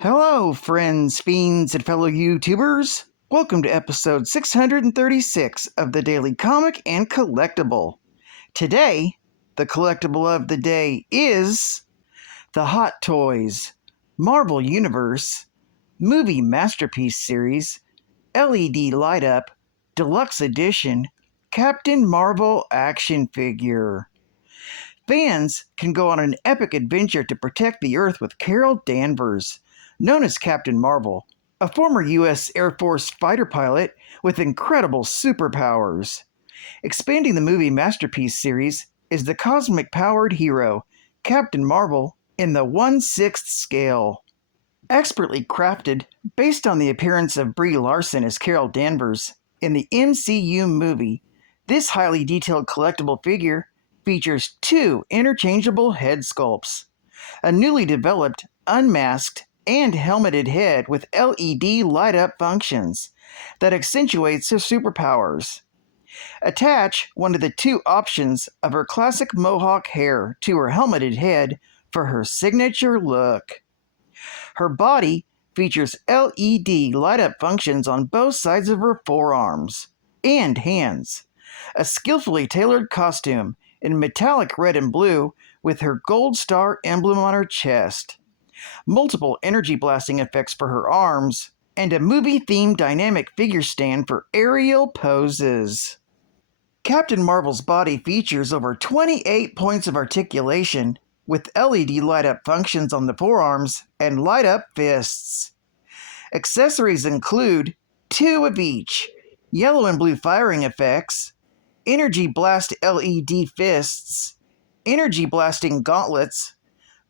Hello, friends, fiends, and fellow YouTubers. Welcome to episode 636 of the Daily Comic and Collectible. Today, the collectible of the day is the Hot Toys Marvel Universe Movie Masterpiece Series LED Light Up Deluxe Edition Captain Marvel action figure. Fans can go on an epic adventure to protect the Earth with Carol Danvers, known as Captain Marvel, a former U.S. Air Force fighter pilot with incredible superpowers. Expanding the movie Masterpiece series is the cosmic-powered hero, Captain Marvel, in the 1/6 scale. Expertly crafted based on the appearance of Brie Larson as Carol Danvers in the MCU movie, this highly detailed collectible figure features two interchangeable head sculpts, a newly developed, unmasked, and helmeted head with LED light-up functions that accentuates her superpowers. Attach one of the two options of her classic mohawk hair to her helmeted head for her signature look. Her body features LED light-up functions on both sides of her forearms and hands. A skillfully tailored costume in metallic red and blue with her gold star emblem on her chest. Multiple energy blasting effects for her arms, and a movie-themed dynamic figure stand for aerial poses. Captain Marvel's body features over 28 points of articulation with LED light-up functions on the forearms and light-up fists. Accessories include two of each, yellow and blue firing effects, energy blast LED fists, energy blasting gauntlets,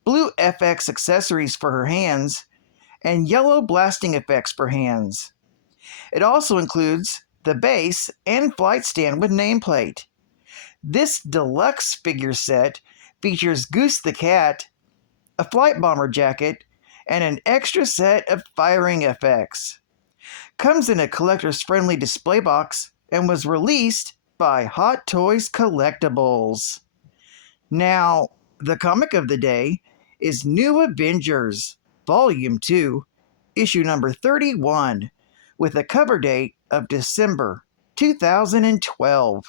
blue FX accessories for her hands, and yellow blasting effects for hands. It also includes the base and flight stand with nameplate. This deluxe figure set features Goose the Cat, a flight bomber jacket, and an extra set of firing effects. Comes in a collector's friendly display box and was released by Hot Toys Collectibles. Now, the comic of the day is New Avengers, Volume 2, issue number 31, with a cover date of December 2012.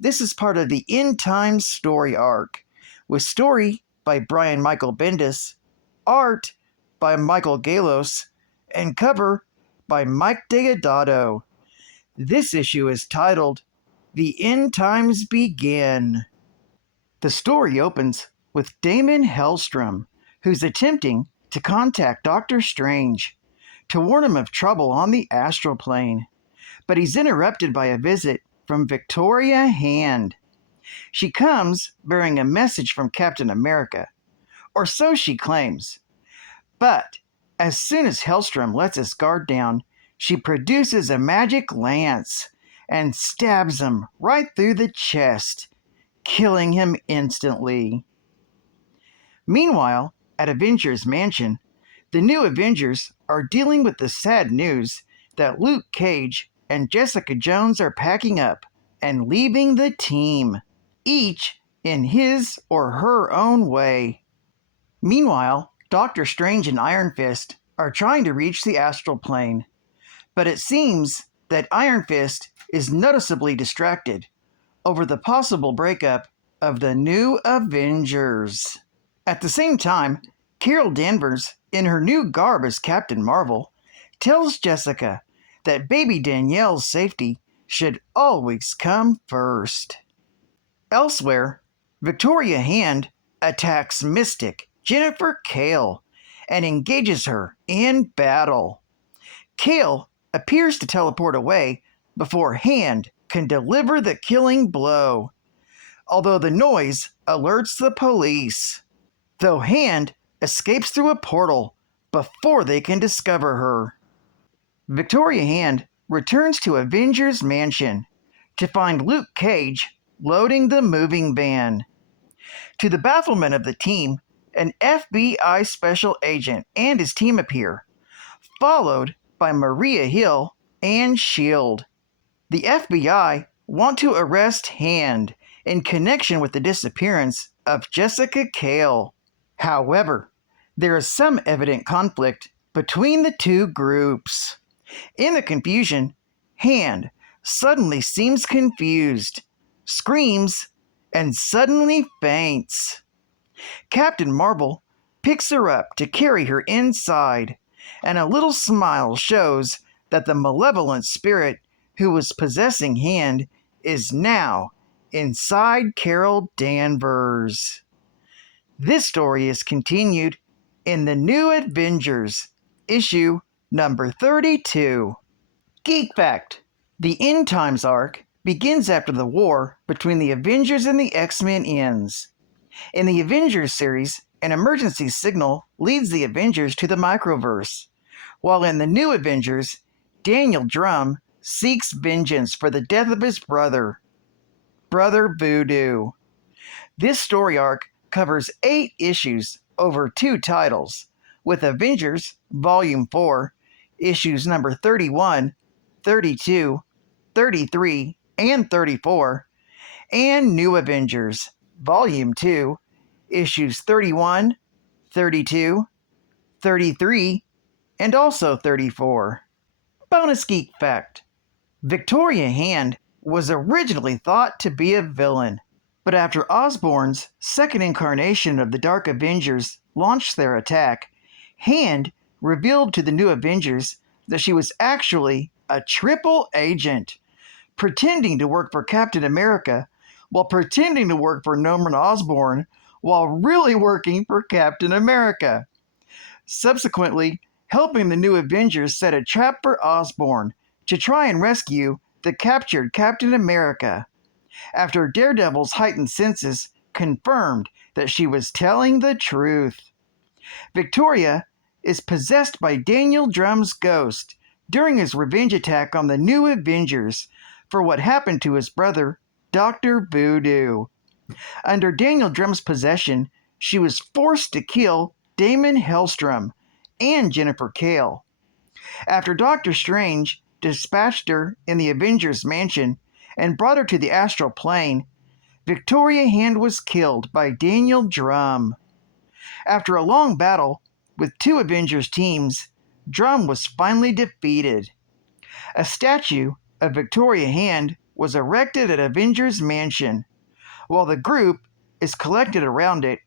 This is part of the End Times story arc, with story by Brian Michael Bendis, art by Michael Galos, and cover by Mike Deodato. This issue is titled The End Times Begin. The story opens with Damon Hellstrom, who's attempting to contact Doctor Strange to warn him of trouble on the astral plane, but he's interrupted by a visit from Victoria Hand. She comes bearing a message from Captain America, or so she claims. But as soon as Hellstrom lets his guard down, she produces a magic lance and stabs him right through the chest, killing him instantly. Meanwhile, at Avengers Mansion, the new Avengers are dealing with the sad news that Luke Cage and Jessica Jones are packing up and leaving the team, each in his or her own way. Meanwhile, Doctor Strange and Iron Fist are trying to reach the astral plane, but it seems that Iron Fist is noticeably distracted over the possible breakup of the new Avengers. At the same time, Carol Danvers, in her new garb as Captain Marvel, tells Jessica that baby Danielle's safety should always come first. Elsewhere, Victoria Hand attacks Mystic Jennifer Kale and engages her in battle. Kale appears to teleport away before Hand can deliver the killing blow, although the noise alerts the police, though Hand escapes through a portal before they can discover her. Victoria Hand returns to Avengers Mansion to find Luke Cage loading the moving van. To the bafflement of the team, an FBI special agent and his team appear, followed by Maria Hill and S.H.I.E.L.D. The FBI want to arrest Hand in connection with the disappearance of Jessica Kale. However, There is some evident conflict between the two groups. In the confusion, Hand suddenly seems confused, screams, and suddenly faints. Captain Marvel picks her up to carry her inside, and a little smile shows that the malevolent spirit who was possessing Hand is now inside Carol Danvers. This story is continued in the New Avengers, issue number 32. Geek Fact: the End Times arc begins after the war between the Avengers and the X-Men ends. In the Avengers series, an emergency signal leads the Avengers to the microverse, while in the New Avengers, Daniel Drum seeks vengeance for the death of his brother, Brother Voodoo. This story arc covers 8 issues over 2 titles, with Avengers Volume 4, issues number 31, 32, 33, and 34, and New Avengers Volume 2, issues 31, 32, 33, and also 34. Bonus Geek Fact: Victoria Hand was originally thought to be a villain, but after Osborn's second incarnation of the Dark Avengers launched their attack, Hand revealed to the New Avengers that she was actually a triple agent, pretending to work for Captain America while pretending to work for Norman Osborn while really working for Captain America. Subsequently, helping the New Avengers set a trap for Osborn to try and rescue the captured Captain America, after Daredevil's heightened senses confirmed that she was telling the truth. Victoria is possessed by Daniel Drum's ghost during his revenge attack on the New Avengers for what happened to his brother, Dr. Voodoo. Under Daniel Drum's possession, she was forced to kill Damon Hellstrom and Jennifer Kale. After Doctor Strange dispatched her in the Avengers mansion and brought her to the astral plane, Victoria Hand was killed by Daniel Drum. After a long battle with 2 Avengers teams, Drum was finally defeated. A statue of Victoria Hand was erected at Avengers Mansion. While the group is collected around it,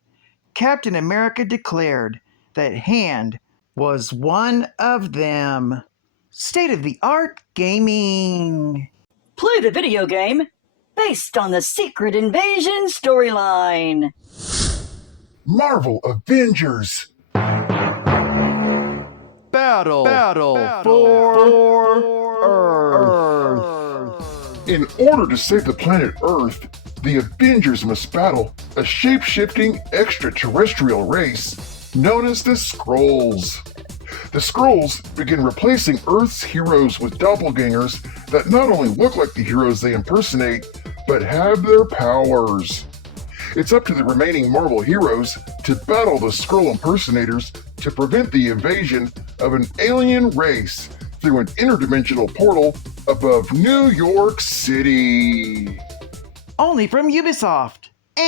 Captain America declared that Hand was one of them. State-of-the-art gaming. Play the video game based on the Secret Invasion storyline. Marvel Avengers. Battle for Earth. In order to save the planet Earth, the Avengers must battle a shape-shifting extraterrestrial race known as the Skrulls. The Skrulls begin replacing Earth's heroes with doppelgangers that not only look like the heroes they impersonate, but have their powers. It's up to the remaining Marvel heroes to battle the Skrull impersonators to prevent the invasion of an alien race through an interdimensional portal above New York City. Only from Ubisoft. And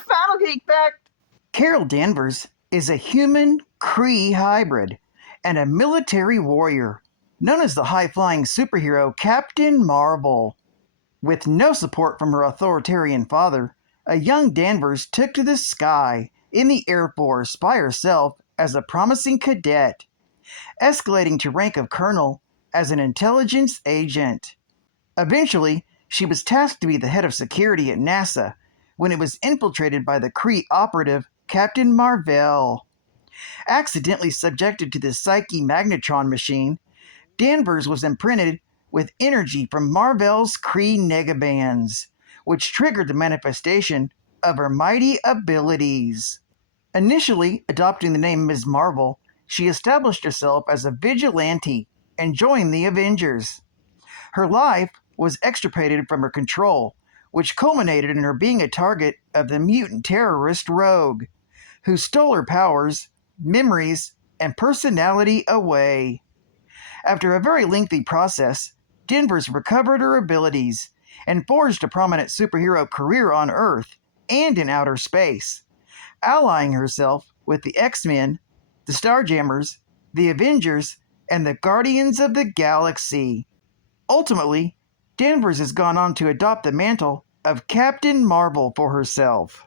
final geek fact: Carol Danvers is a human Kree hybrid and a military warrior known as the high-flying superhero Captain Marvel. With no support from her authoritarian father, a young Danvers took to the sky in the Air Force by herself as a promising cadet, escalating to rank of colonel as an intelligence agent. Eventually, she was tasked to be the head of security at NASA when it was infiltrated by the Kree operative Captain Marvel. Accidentally subjected to the Psyche Magnetron machine, Danvers was imprinted with energy from Marvel's Kree negabands, which triggered the manifestation of her mighty abilities. Initially adopting the name Ms. Marvel, she established herself as a vigilante and joined the Avengers. Her life was extirpated from her control, which culminated in her being a target of the mutant terrorist Rogue, who stole her powers, memories, and personality away. After a very lengthy process, Danvers recovered her abilities and forged a prominent superhero career on Earth and in outer space, allying herself with the X-Men, the Starjammers, the Avengers, and the Guardians of the Galaxy. Ultimately, Danvers has gone on to adopt the mantle of Captain Marvel for herself.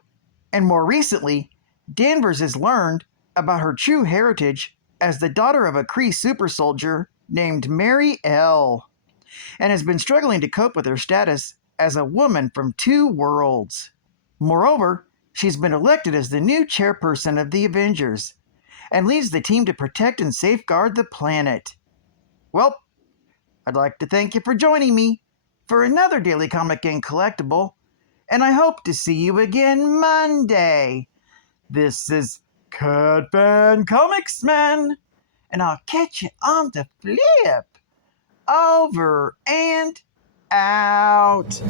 And more recently, Danvers has learned about her true heritage as the daughter of a Kree super soldier named Mary L., and has been struggling to cope with her status as a woman from two worlds. Moreover, she's been elected as the new chairperson of the Avengers, and leads the team to protect and safeguard the planet. Well, I'd like to thank you for joining me for another Daily Comic and Collectible, and I hope to see you again Monday. This is Cut Fan Comics Man, and I'll catch you on the flip. Over and out.